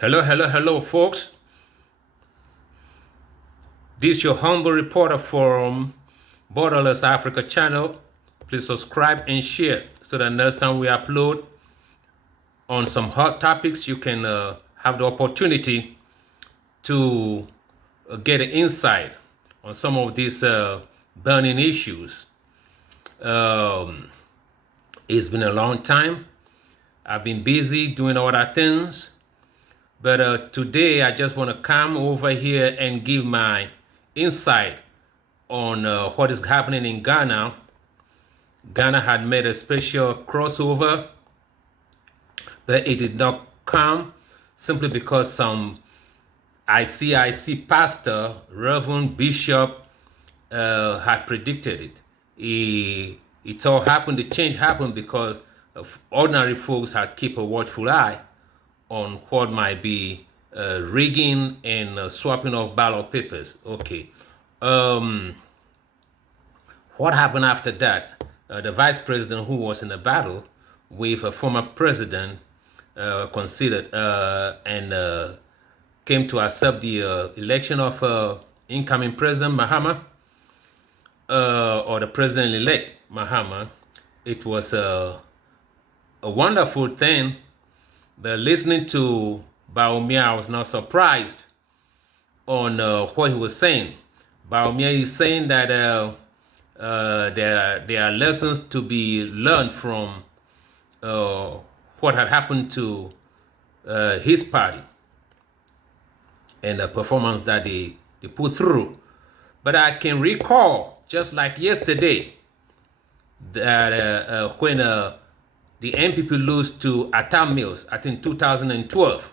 Hello, hello, hello, folks. This is your humble reporter from Borderless Africa channel. Please subscribe and share so that next time we upload on some hot topics, you can have the opportunity to get an insight on some of these burning issues. Um, it's been a long time. I've been busy doing other things. But today I just want to come over here and give my insight on what is happening in Ghana. Ghana had made a special crossover, but it did not come simply because some ICIC pastor, Reverend Bishop, had predicted it. It all happened, the change happened because ordinary folks had kept a watchful eye on what might be rigging and swapping of ballot papers. Okay. What happened after that? The vice president, who was in a battle with a former president, considered and came to accept the election of incoming President Mahama, or the president-elect Mahama. It was a wonderful thing. But listening to Baumia, I was not surprised on what he was saying. Baumia is saying that there are lessons to be learned from what had happened to his party and the performance that they put through. But I can recall, just like yesterday, that when the NPP lose to Atam Mills, I think 2012,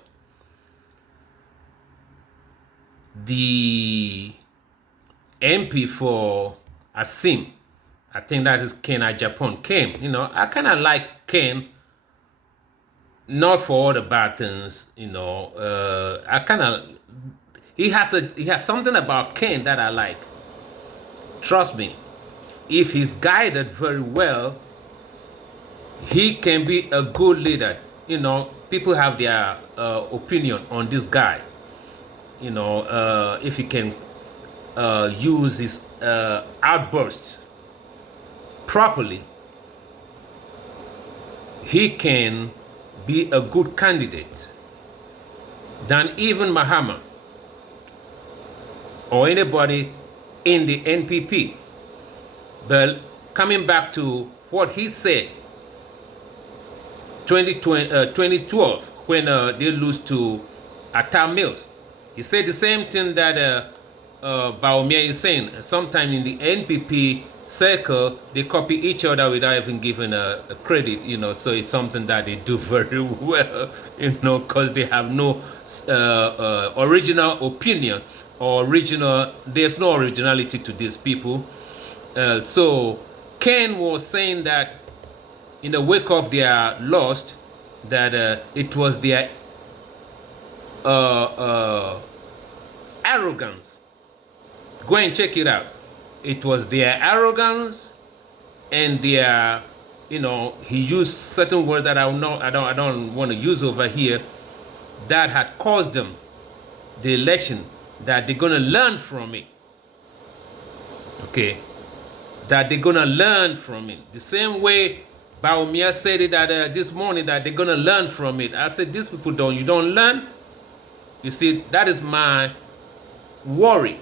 the MP for Asim, I think that is Ken Agyapong, came. I kind of like Ken, not for all the bad things. I kind of he has something about Ken that I like. Trust me, if he's guided very well, he can be a good leader. People have their opinion on this guy. If he can use his outbursts properly, he can be a good candidate than even Mahama or anybody in the NPP. But coming back to what he said, 2012, when they lose to Atam Mills, he said the same thing that Baumia is saying. Sometimes in the NPP circle, they copy each other without even giving a credit, so it's something that they do very well, because they have no original opinion or there's no originality to these people. So Ken was saying that in the wake of their loss, that it was their arrogance. Go and check it out. It was their arrogance and their, he used certain words that I don't want to use over here, that had caused them the election, that they're gonna learn from it. Okay, that they're gonna learn from it. The same way Baumia said it that this morning, that they're gonna learn from it. I said, these people you don't learn. You see, that is my worry.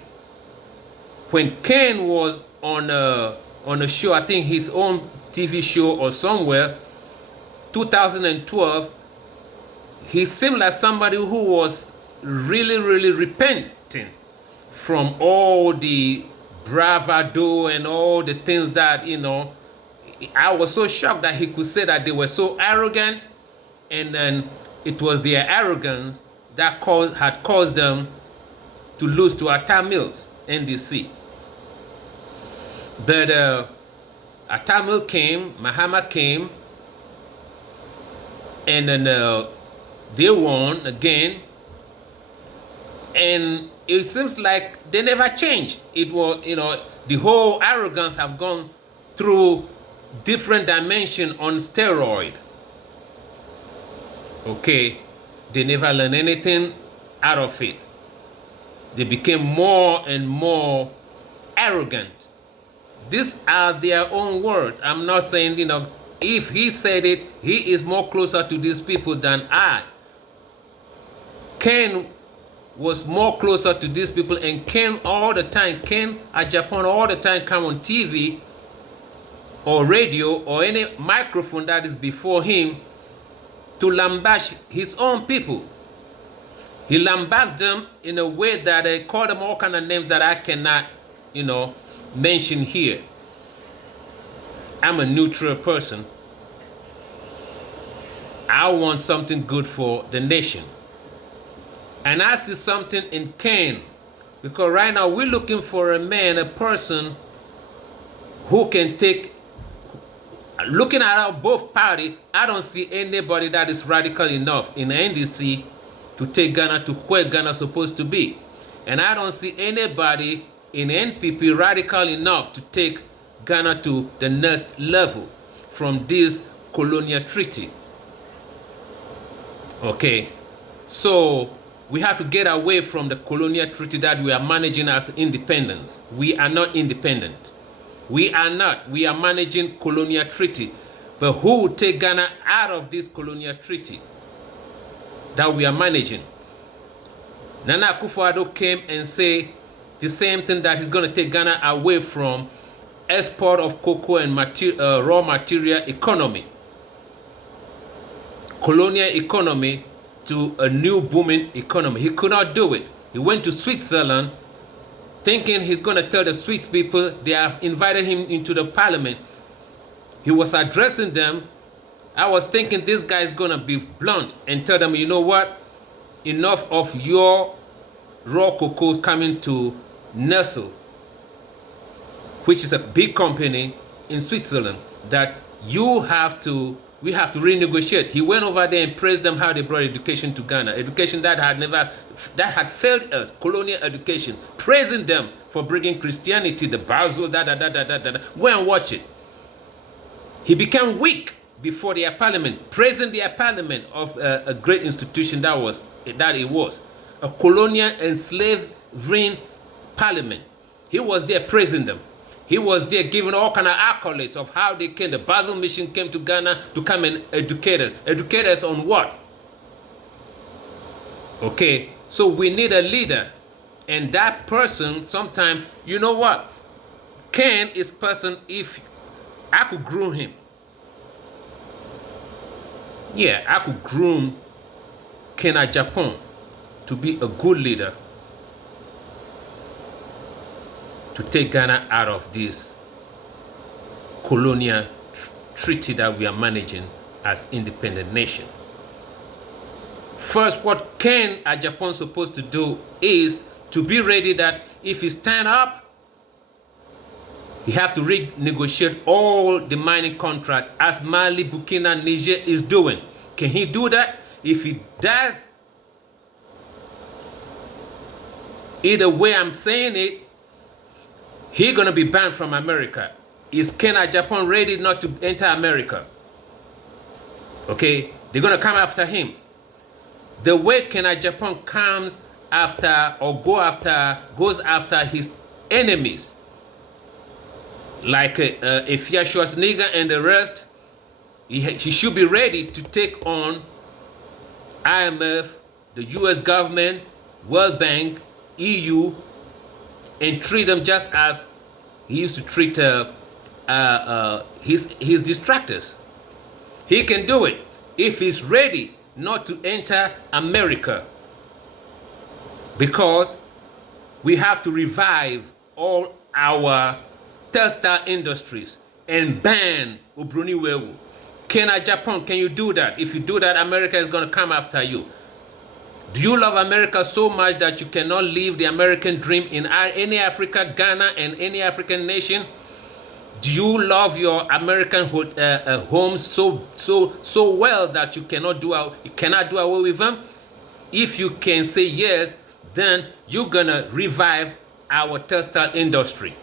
When Ken was on a show, I think his own TV show or somewhere, 2012, he seemed like somebody who was really, really repenting from all the bravado and all the things that, I was so shocked that he could say that they were so arrogant, and then it was their arrogance that had caused them to lose to Atam Mills, NDC. But Atam Mills came, Mahama came, and then they won again, and it seems like they never changed. It was, the whole arrogance have gone through different dimension on steroid. Okay, They never learned anything out of it. They became more and more arrogant. These are their own words. I'm not saying, if he said it, he is more closer to these people than I. Ken was more closer to these people, and Ken Agyapong all the time come on TV or radio or any microphone that is before him to lambaste his own people. He lambasted them in a way that they call them all kind of names that I cannot, mention here. I'm a neutral person. I want something good for the nation. And I see something in Ken, because right now we're looking for a person who can looking at our both parties, I don't see anybody that is radical enough in the NDC to take Ghana to where Ghana is supposed to be. And I don't see anybody in NPP radical enough to take Ghana to the next level from this colonial treaty. Okay, so we have to get away from the colonial treaty that we are managing as independence. We are not independent. We are not. We are managing colonial treaty. But who will take Ghana out of this colonial treaty that we are managing? Nana Akufo-Addo came and said the same thing, that he's going to take Ghana away from export of cocoa and raw material economy, colonial economy, to a new booming economy. He could not do it. He went to Switzerland thinking he's going to tell the Swiss people. They have invited him into the parliament. He was addressing them. I was thinking this guy is going to be blunt and tell them, you know what? Enough of your raw cocoa coming to Nestle, which is a big company in Switzerland, that we have to renegotiate. He went over there and praised them how they brought education to Ghana. Education that had failed us, colonial education. Praising them for bringing Christianity, the Basel, Go and watch it. He became weak before their parliament, praising their parliament of a great institution that it was. A colonial enslaving parliament. He was there praising them. He was there giving all kind of accolades of how they came. The Basel mission came to Ghana to come and educate us. Educate us on what? Okay, so we need a leader. And that person, sometimes, you know what? Ken is person, if I could groom him. Yeah, I could groom Ken Agyapong to be a good leader, to take Ghana out of this colonial treaty that we are managing as independent nation. First, what Ken Agyapong is supposed to do is to be ready that if he stand up, he have to renegotiate all the mining contract as Mali, Burkina, Niger is doing. Can he do that? If he does, either way I'm saying it, he's going to be banned from America. Is Ken Agyapong ready not to enter America? Okay, they're going to come after him. The way Ken Agyapong comes after or goes after his enemies, like Efia Schwarzenegger and the rest, he should be ready to take on IMF, the US government, World Bank, EU, and treat them just as he used to treat his distractors. He can do it if he's ready not to enter America, because we have to revive all our textile industries and ban Obroni Wewu. Ken Agyapong, can you do that? If you do that, America is going to come after you. Do you love America so much that you cannot live the American dream in any Africa, Ghana, and any African nation? Do you love your American homes so well that you cannot do away with them? If you can say yes, then you're gonna revive our textile industry,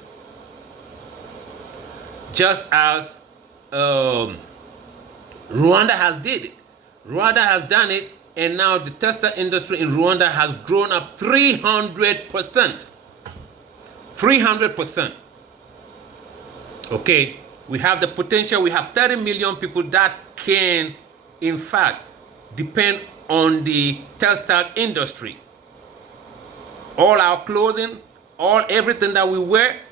just as Rwanda has did it. Rwanda has done it, and now the textile industry in Rwanda has grown up 300%. 300%. Okay, we have the potential. We have 30 million people that can, in fact, depend on the textile industry. All our clothing, everything that we wear,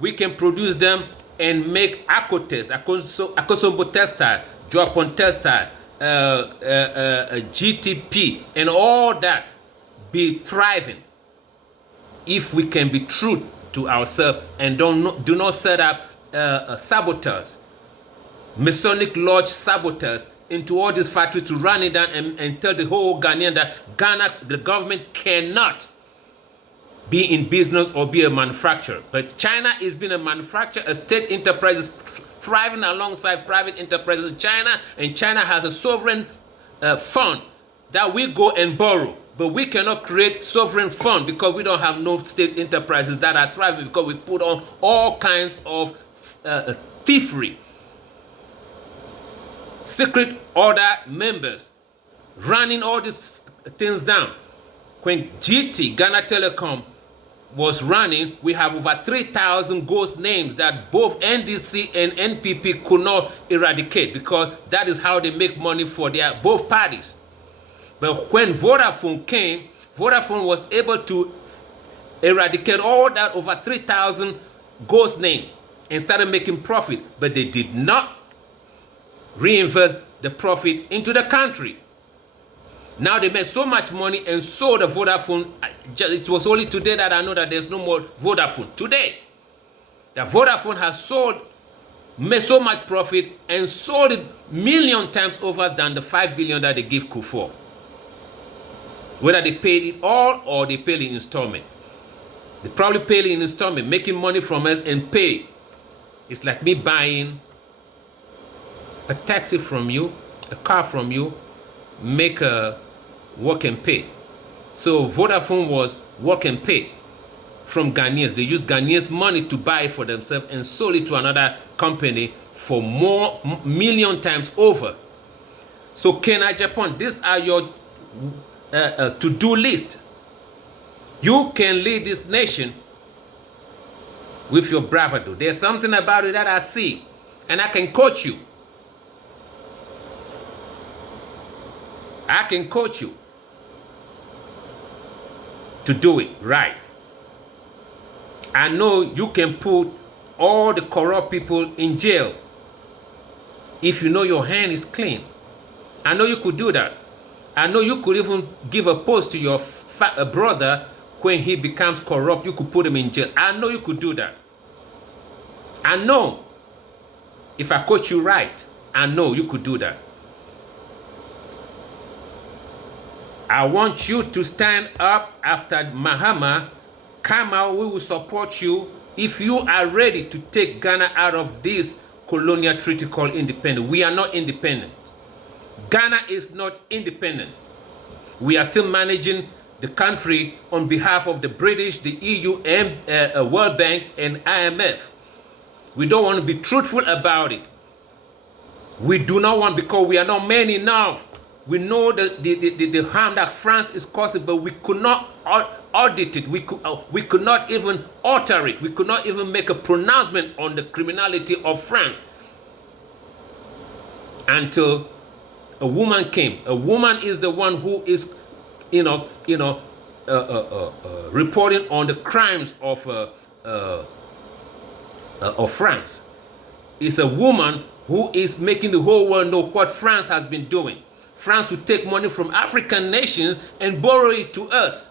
we can produce them and make Akotes, Akosombo textile, Agyapong textile, GTP, and all that be thriving if we can be true to ourselves and do not set up saboteurs, Masonic Lodge saboteurs into all these factories to run it down and tell the whole Ghanaian that Ghana, the government cannot be in business or be a manufacturer. But China is being a manufacturer, a state enterprise is thriving alongside private enterprises in China, and China has a sovereign fund that we go and borrow. But we cannot create sovereign fund because we don't have no state enterprises that are thriving, because we put on all kinds of thievery. Secret order members running all these things down. When GT, Ghana Telecom, was running, we have over 3,000 ghost names that both NDC and NPP could not eradicate, because that is how they make money for both parties. But when Vodafone came, Vodafone was able to eradicate all that over 3,000 ghost names and started making profit. But they did not reinvest the profit into the country. Now they made so much money and sold the Vodafone. It was only today that I know that there's no more Vodafone. Today, the Vodafone has made so much profit and sold it million times over than the 5 billion that they give Kufuor. Whether they paid it all or they paid in installment. They probably paid in installment, making money from us and pay. It's like me buying a taxi from you, a car from you, make a work and pay. So Vodafone was work and pay from Ghanaians. They used Ghanaians' money to buy it for themselves and sold it to another company for more million times over. So Ken Agyapong, these are your to-do list. You can lead this nation with your bravado. There's something about it that I see, and I can coach you. I can coach you to do it right. I know you can put all the corrupt people in jail if you know your hand is clean. I know you could do that. I know you could even give a post to your brother when he becomes corrupt. You could put him in jail. I know you could do that. I know if I coach you right, I know you could do that. I want you to stand up after Mahama. Come out, we will support you if you are ready to take Ghana out of this colonial treaty called independence. We are not independent. Ghana is not independent. We are still managing the country on behalf of the British, the EU, and World Bank and IMF. We don't want to be truthful about it. We do not want, because we are not men enough. We know the harm that France is causing, but we could not audit it. We could not even alter it. We could not even make a pronouncement on the criminality of France until a woman came. A woman is the one who is, reporting on the crimes of France. It's a woman who is making the whole world know what France has been doing. France will take money from African nations and borrow it to us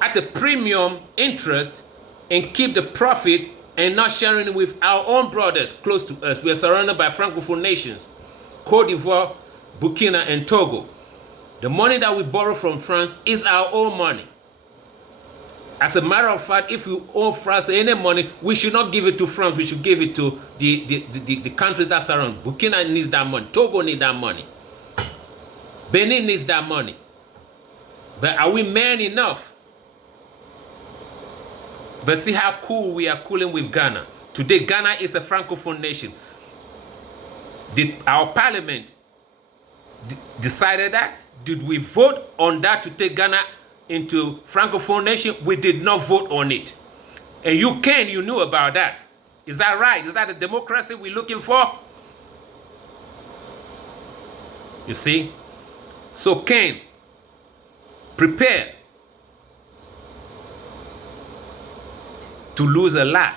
at a premium interest and keep the profit and not sharing it with our own brothers close to us. We are surrounded by Francophone nations, Cote d'Ivoire, Burkina, and Togo. The money that we borrow from France is our own money. As a matter of fact, if we owe France any money, we should not give it to France. We should give it to the countries that surround. Burkina needs that money. Togo needs that money. Benin needs that money. But are we men enough? But see how cool we are cooling with Ghana. Today, Ghana is a Francophone nation. Our parliament decided that? Did we vote on that to take Ghana into Francophone nation? We did not vote on it. And you knew about that. Is that right? Is that the democracy we're looking for? You see? So Ken, prepare to lose a lot.